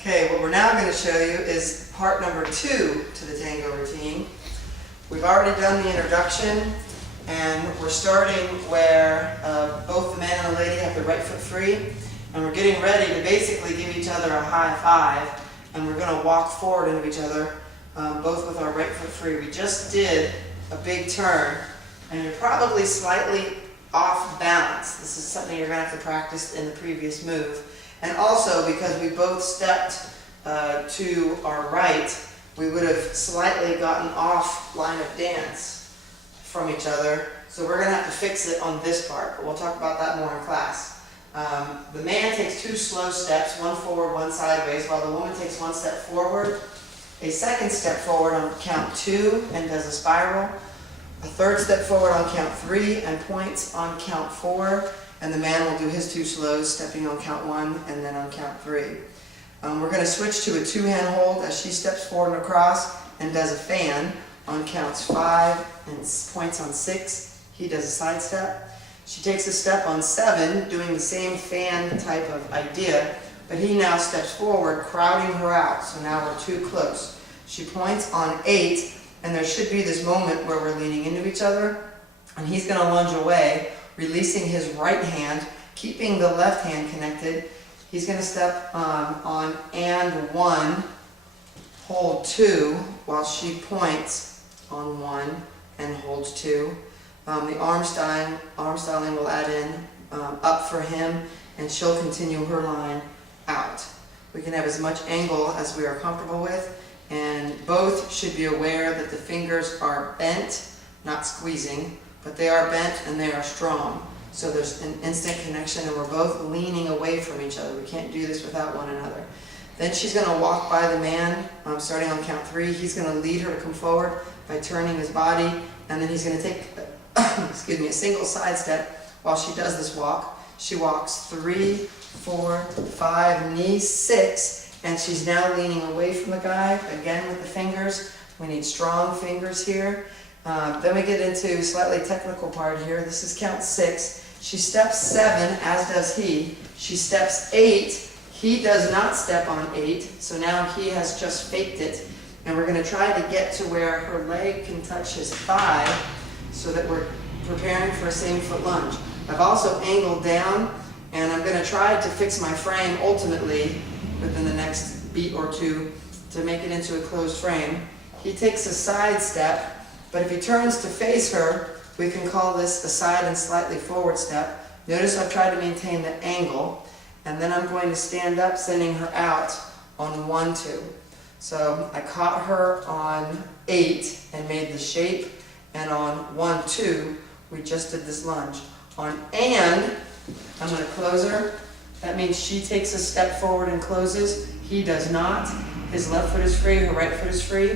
Okay, what we're now going to show you is part number 2 to the tango routine. We've already done the introduction, and we're starting where both the man and the lady have their right foot free, and we're getting ready to basically give each other a high five, and we're going to walk forward into each other, both with our right foot free. We just did a big turn, and you're probably slightly off balance. This is something you're going to have to practice in the previous move. And also, because we both stepped to our right, we would have slightly gotten off line of dance from each other. So we're going to have to fix it on this part, but we'll talk about that more in class. The man takes 2 slow steps, one forward, one sideways, while the woman takes 1 step forward, a second step forward on count 2 and does a spiral, a third step forward on count 3 and points on count 4, and the man will do his 2 slows, stepping on count 1 and then on count 3. We're going to switch to a 2-hand hold as she steps forward and across and does a fan on counts 5 and points on 6. He does a side step. She takes a step on 7, doing the same fan type of idea, but he now steps forward, crowding her out, so now we're too close. She points on 8, and there should be this moment where we're leaning into each other, and he's going to lunge away, releasing his right hand, keeping the left hand connected. He's going to step on and 1, hold 2, while she points on 1 and holds 2. The arm styling will add in up for him, and she'll continue her line out. We can have as much angle as we are comfortable with, and both should be aware that the fingers are bent, not squeezing, but they are bent and they are strong. So there's an instant connection, and we're both leaning away from each other. We can't do this without one another. Then she's going to walk by the man, starting on count 3. He's going to lead her to come forward by turning his body, and then he's going to take a single side step while she does this walk. She walks 3, 4, 5, knee 6, and she's now leaning away from the guy, again with the fingers. We need strong fingers here. Then we get into a slightly technical part here. This is count 6. She steps 7, as does he. She steps 8. He does not step on 8, so now he has just faked it. And we're going to try to get to where her leg can touch his thigh so that we're preparing for a same foot lunge. I've also angled down, and I'm going to try to fix my frame ultimately within the next beat or 2 to make it into a closed frame. He takes a side step. But if he turns to face her, we can call this a side and slightly forward step. Notice I've tried to maintain the angle, and then I'm going to stand up, sending her out on 1, 2. So I caught her on 8 and made the shape, and on 1, 2, we just did this lunge. On and, I'm going to close her. That means she takes a step forward and closes. He does not. His left foot is free, her right foot is free.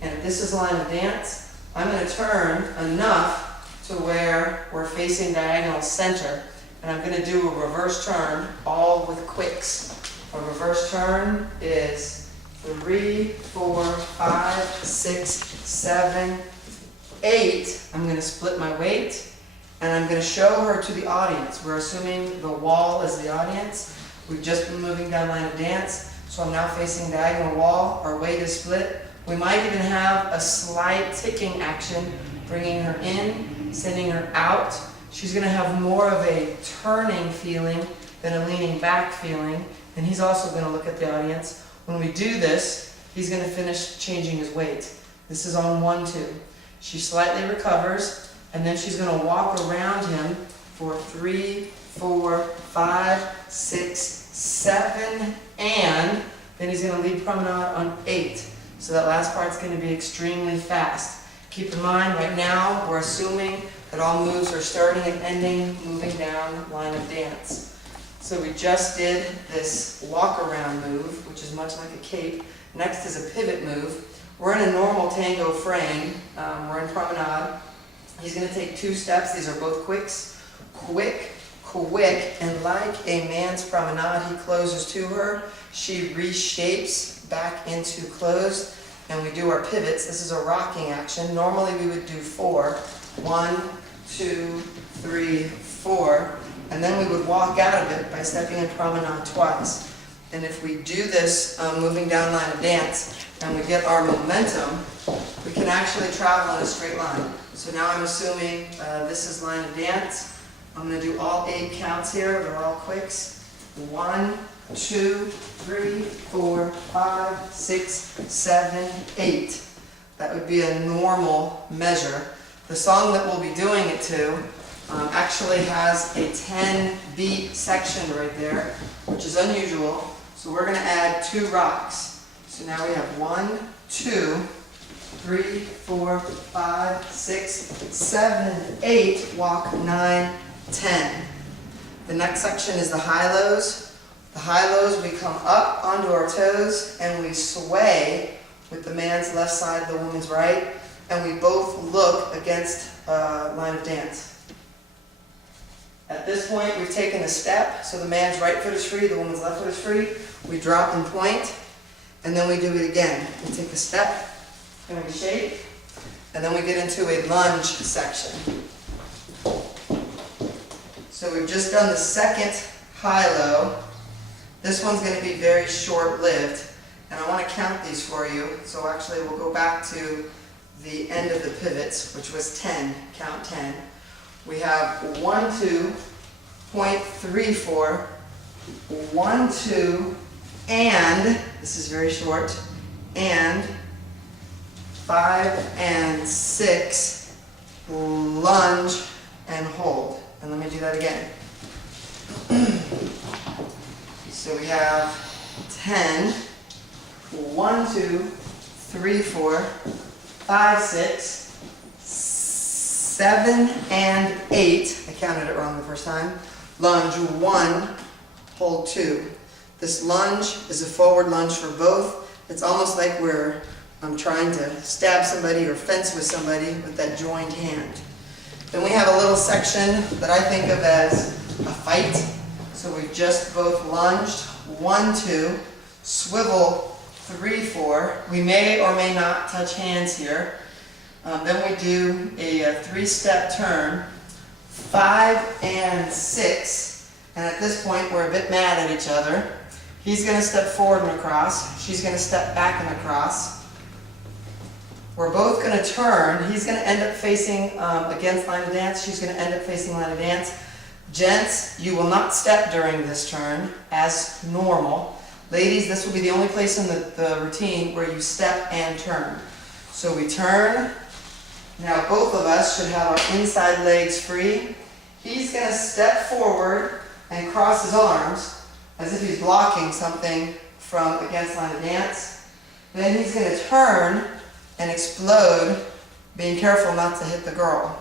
And if this is line of dance, I'm going to turn enough to where we're facing diagonal center, and I'm going to do a reverse turn, all with quicks. A reverse turn is 3, 4, 5, 6, 7, 8. I'm going to split my weight, and I'm going to show her to the audience. We're assuming the wall is the audience. We've just been moving down line of dance, so I'm now facing diagonal wall. Our weight is split. We might even have a slight ticking action, bringing her in, sending her out. She's going to have more of a turning feeling than a leaning back feeling, and he's also going to look at the audience. When we do this, he's going to finish changing his weight. This is on 1, 2. She slightly recovers, and then she's going to walk around him for 3, 4, 5, 6, 7, and then he's going to lead promenade on 8. So that last part's going to be extremely fast. Keep in mind, right now, we're assuming that all moves are starting and ending, moving down line of dance. So we just did this walk around move, which is much like a cape. Next is a pivot move. We're in a normal tango frame. We're in promenade. He's going to take 2 steps. These are both quicks. Quick, quick, and like a man's promenade, he closes to her. She reshapes back into closed, and we do our pivots. This is a rocking action. Normally we would do 4. 1, 2, 3, 4, and then we would walk out of it by stepping in promenade twice. And if we do this moving down line of dance and we get our momentum, we can actually travel in a straight line. So now I'm assuming this is line of dance. I'm going to do all 8 counts here. They're all quicks. 1, 2, 3, 4, 5, 6, 7, 8. That would be a normal measure. The song that we'll be doing it to actually has a 10-beat section right there, which is unusual. So we're going to add 2 rocks. So now we have 1, 2, 3, 4, 5, 6, 7, 8, walk 9, 10. The next section is the high-lows. The high-lows, we come up onto our toes and we sway with the man's left side, the woman's right, and we both look against line of dance. At this point, we've taken a step, so the man's right foot is free, the woman's left foot is free. We drop and point, and then we do it again. We take a step, and we shake, and then we get into a lunge section. So we've just done the second high-low. This one's going to be very short-lived, and I want to count these for you. So actually, we'll go back to the end of the pivots, which was 10, count 10. We have 1, 2, point 3, 4, 1, 2, and, this is very short, and 5 and 6, lunge and hold. And let me do that again. So we have 10, 1, 2, 3, 4, 5, 6, 7 and 8, I counted it wrong the first time, lunge 1, hold 2. This lunge is a forward lunge for both. It's almost like I'm trying to stab somebody or fence with somebody with that joined hand. Then we have a little section that I think of as a fight. So we've just both lunged, 1, 2, swivel 3, 4. We may or may not touch hands here. Then we do a 3-step turn, 5 and 6, and at this point we're a bit mad at each other. He's going to step forward and across, she's going to step back and across. We're both going to turn. He's going to end up facing against line of dance, she's going to end up facing line of dance. Gents, you will not step during this turn as normal. Ladies, this will be the only place in the routine where you step and turn. So we turn. Now both of us should have our inside legs free. He's going to step forward and cross his arms as if he's blocking something from against line of dance. Then he's going to turn and explode, being careful not to hit the girl.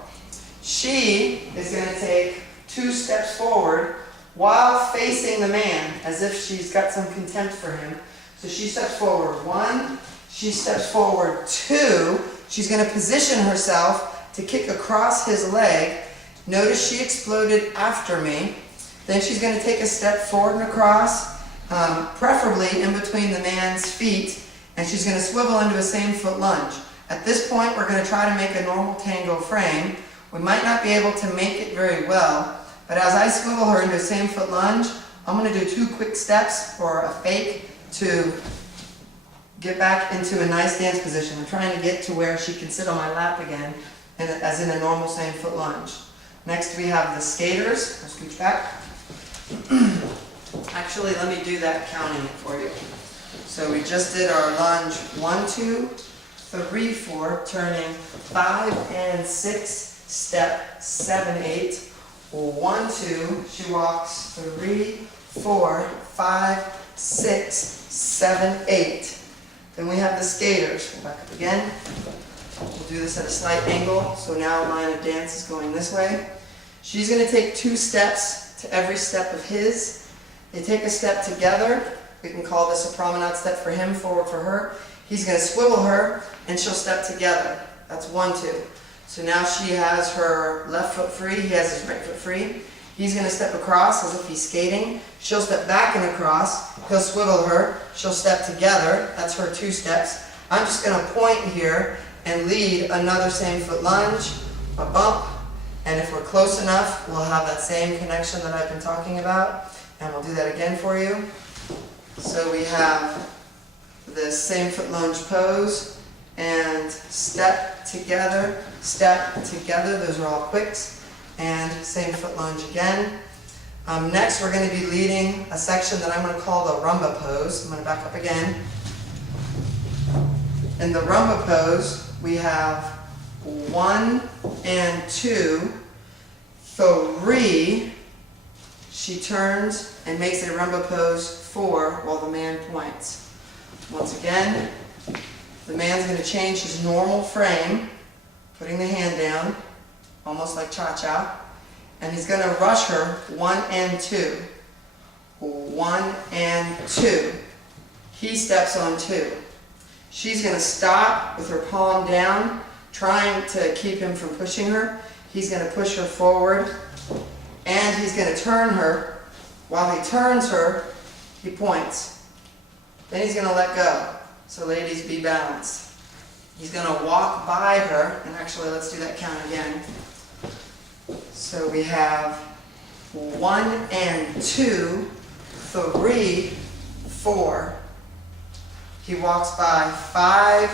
She is going to take 2 steps forward while facing the man as if she's got some contempt for him. So she steps forward 1, she steps forward 2. She's going to position herself to kick across his leg. Notice she exploded after me. Then she's going to take a step forward and across, preferably in between the man's feet, and she's going to swivel into a same foot lunge. At this point, we're going to try to make a normal tango frame. We might not be able to make it very well, but as I swivel her into a same foot lunge, I'm going to do 2 quick steps or a fake to get back into a nice dance position. I'm trying to get to where she can sit on my lap again, and as in a normal same foot lunge. Next we have the skaters. I'll scooch back. Actually, let me do that counting it for you. So we just did our lunge 1, 2, 3, 4, turning 5 and 6, step 7, 8, 1, 2, she walks 3, 4, 5, 6, 7, 8. Then we have the skaters. We'll back up again. We'll do this at a slight angle. So now line of dance is going this way. She's going to take 2 steps to every step of his. They take a step together. We can call this a promenade step for him, forward for her. He's going to swivel her and she'll step together. That's 1, 2. So now she has her left foot free. He has his right foot free. He's going to step across as if he's skating. She'll step back and across. He'll swivel her. She'll step together. That's her 2 steps. I'm just going to point here and lead another same foot lunge, a bump, and if we're close enough, we'll have that same connection that I've been talking about. And we'll do that again for you. So we have the same foot lunge pose and step together, those are all quicks, and same foot lunge again. Next we're going to be leading a section that I'm going to call the rumba pose. I'm going to back up again. In the rumba pose we have 1 and 2, 3, she turns and makes a rumba pose 4 while the man points. Once again, the man's going to change his normal frame, putting the hand down, almost like cha-cha, and he's going to rush her 1 and 2. 1 and 2. He steps on 2. She's going to stop with her palm down, trying to keep him from pushing her. He's going to push her forward, and he's going to turn her. While he turns her, he points. Then he's going to let go. So ladies, be balanced. He's going to walk by her, and actually let's do that count again. So we have 1 and 2, 3, 4. He walks by 5,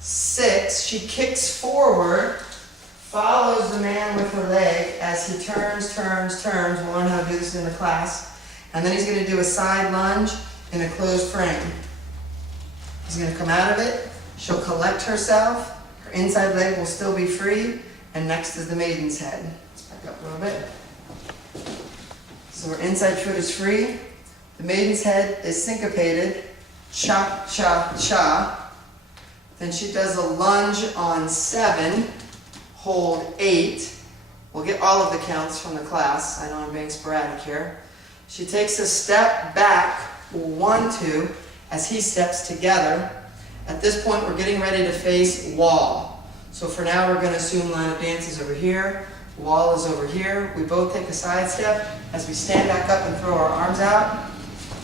6. She kicks forward, follows the man with her leg as he turns. We'll learn how to do this in the class. And then he's going to do a side lunge in a closed frame. He's going to come out of it. She'll collect herself. Her inside leg will still be free. And next is the maiden's head. Let's back up a little bit. So her inside foot is free. The maiden's head is syncopated. Cha, cha, cha. Then she does a lunge on 7. Hold 8. We'll get all of the counts from the class. I know I'm being sporadic here. She takes a step back, 1, 2, as he steps together. At this point, we're getting ready to face wall. So for now, we're going to assume line of dance is over here. Wall is over here. We both take a side step. As we stand back up and throw our arms out,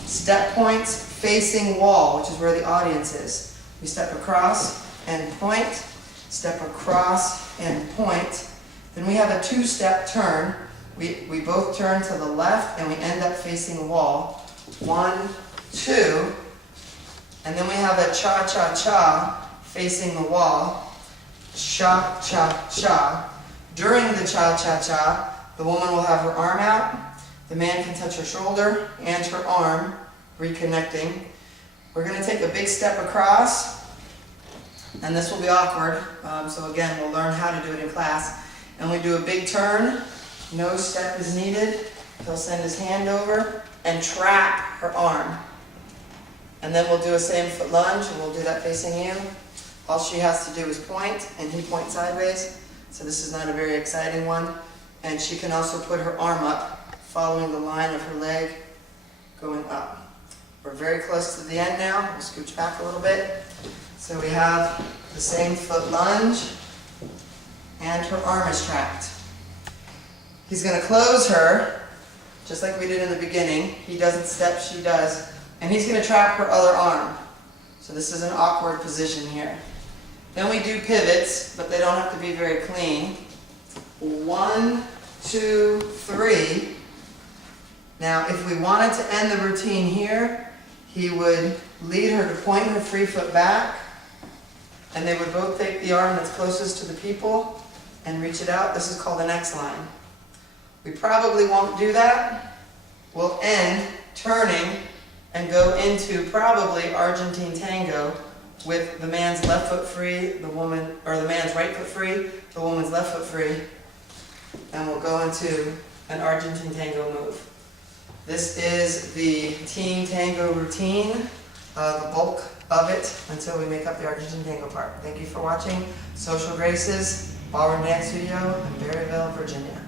step points facing wall, which is where the audience is. We step across and point, step across and point. Then we have a 2-step turn. We both turn to the left and we end up facing the wall. 1, 2. And then we have a cha-cha-cha facing the wall. Cha-cha-cha. During the cha-cha-cha, the woman will have her arm out. The man can touch her shoulder and her arm, reconnecting. We're going to take a big step across, and this will be awkward. So again, we'll learn how to do it in class. And we do a big turn. No step is needed. He'll send his hand over and trap her arm. And then we'll do a same foot lunge, and we'll do that facing you. All she has to do is point, and he points sideways. So this is not a very exciting one. And she can also put her arm up, following the line of her leg, going up. We're very close to the end now. We'll scooch back a little bit. So we have the same foot lunge, and her arm is trapped. He's going to close her, just like we did in the beginning. He doesn't step, she does. And he's going to trap her other arm. So this is an awkward position here. Then we do pivots, but they don't have to be very clean. 1, 2, 3. Now, if we wanted to end the routine here, he would lead her to point her free foot back, and they would both take the arm that's closest to the people and reach it out. This is called an X line. We probably won't do that. We'll end turning and go into probably Argentine tango with the man's left foot free, the man's right foot free, the woman's left foot free, and we'll go into an Argentine tango move. This is the team tango routine, the bulk of it, until we make up the Argentine tango part. Thank you for watching Social Graces, Ballroom Dance Studio in Berryville, Virginia.